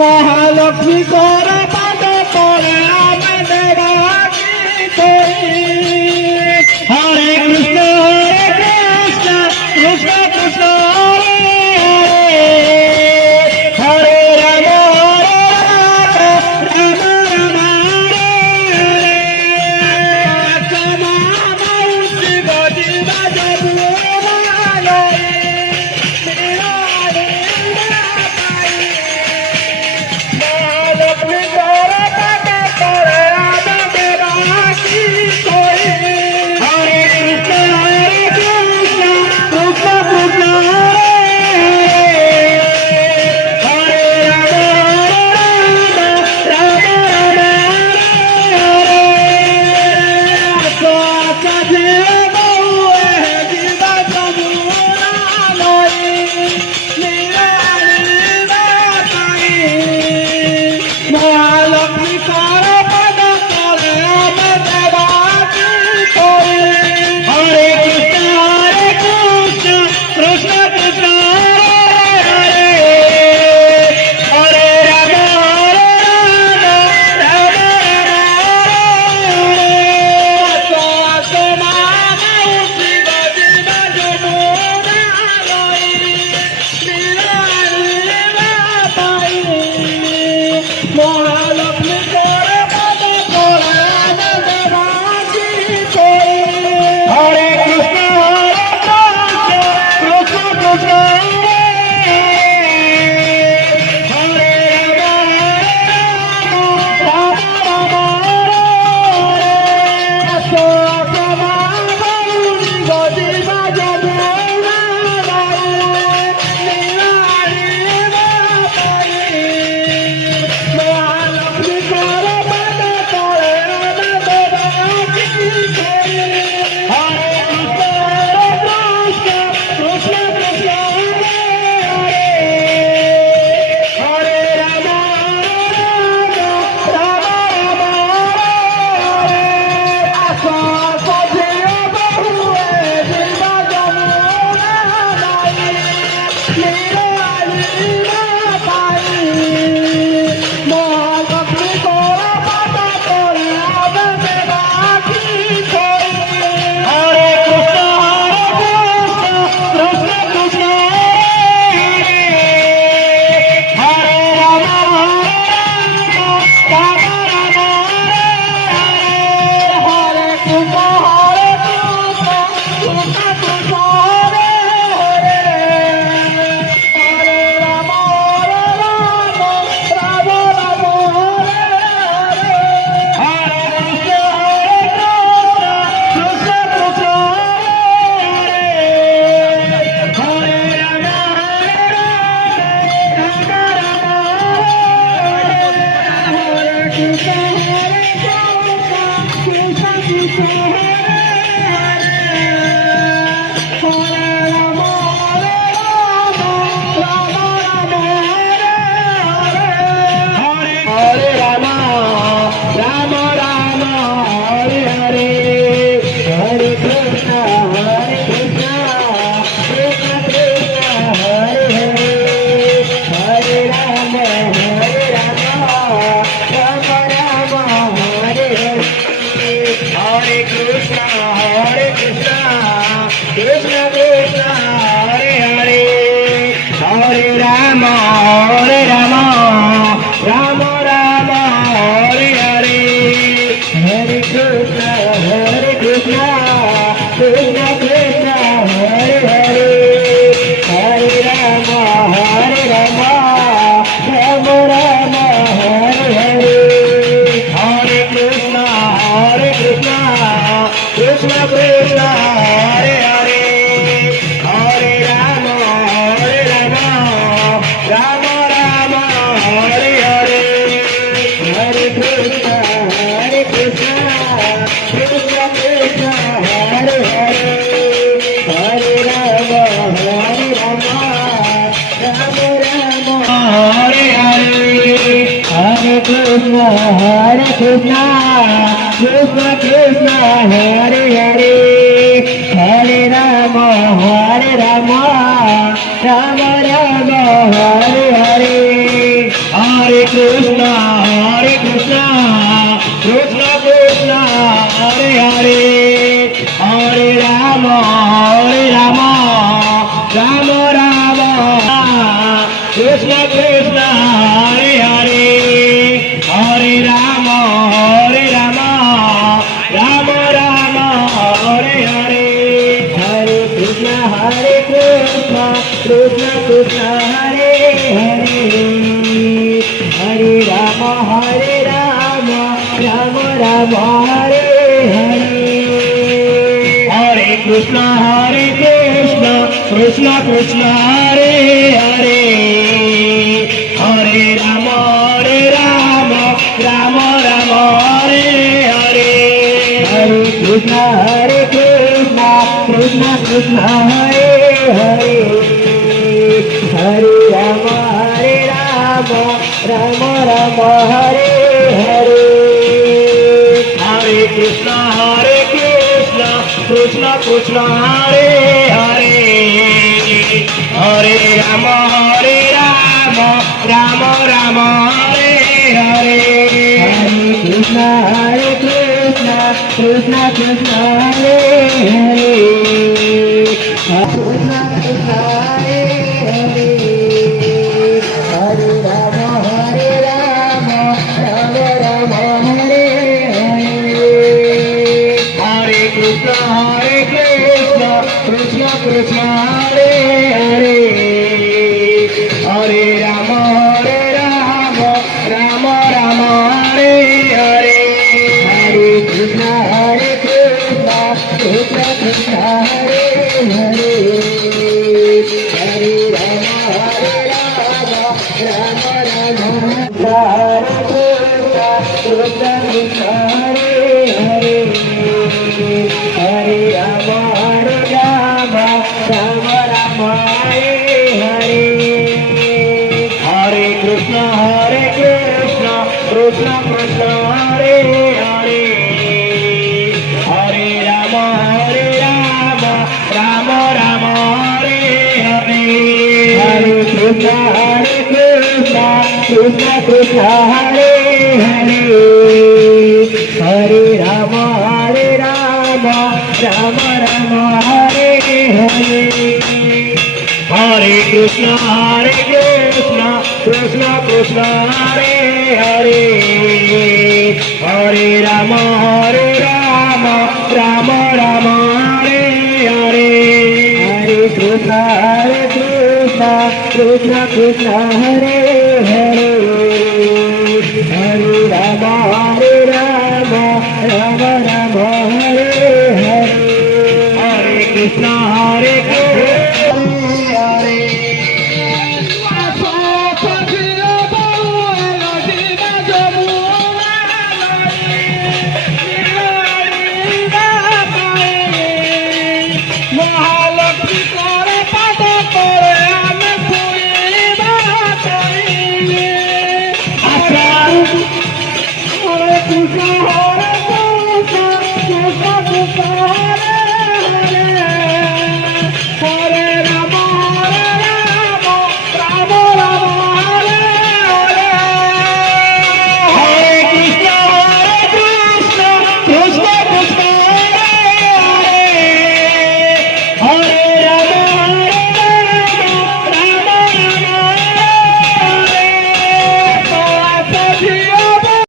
মহালক্ষ্মী কর পাদ পরে আমি দেবাকি করি। হরে কৃষ্ণ কৃষ্ণ কৃষ্ণ হরে হরে, হরে Ram Ram Ram Krishna, Krishna Krishna, Hare Hare, Hare Rama, Rama Rama, Hare Hare, Hare Krishna, Hare Krishna, Krishna Krishna, Hare Hare, Hare Rama, Rama Rama, Krishna Krishna, Hare Hare, Hare Rama, Rama Rama, Hare Hare. Hare Krishna, Krishna Krishna, Hare Hare, Hare Rama, Rama Rama, Hare Hare. Hare Krishna, Krishna Krishna, Hare Hare, Hare Rama, Rama Rama, Hare Hare. Hare Krishna, Krishna Krishna, Hare Hare, Hare Rama, Rama Rama, Hare Hare. Hare Krishna, Krishna Krishna, Hare Hare, Hare Rama, Rama Rama, Hare Hare. Hare Krishna, Krishna Krishna, Hare Hare, Hare Krishna, Hare Hare, Hare Rama, Rama Rama, Hare Hare. Hare Krishna, Krishna Krishna, Hare Hare, Hare Rama, Rama Rama, Hare Hare. Hare Krishna, Krishna Krishna, Hare Hare, Hare Rama, Rama Rama, Hare Krishna, Krishna Krishna, Hare Hare, Hare Rama, Rama Rama, Hare Hare. Hare Krishna, Krishna Krishna, Hare Hare, Hare Rama, Rama Rama, Hare Hare. Hare Krishna, Krishna Krishna, Hare Hare, Hare Rama, Rama Rama, Hare Hare. Hare Krishna, Krishna Krishna, Hare Hare, Hare Rama, Rama Rama, Hare Hare. Hare Krishna, Krishna Krishna, Hare Hare, Hare Rama, Rama Rama, Hare Hare. Hare Krishna,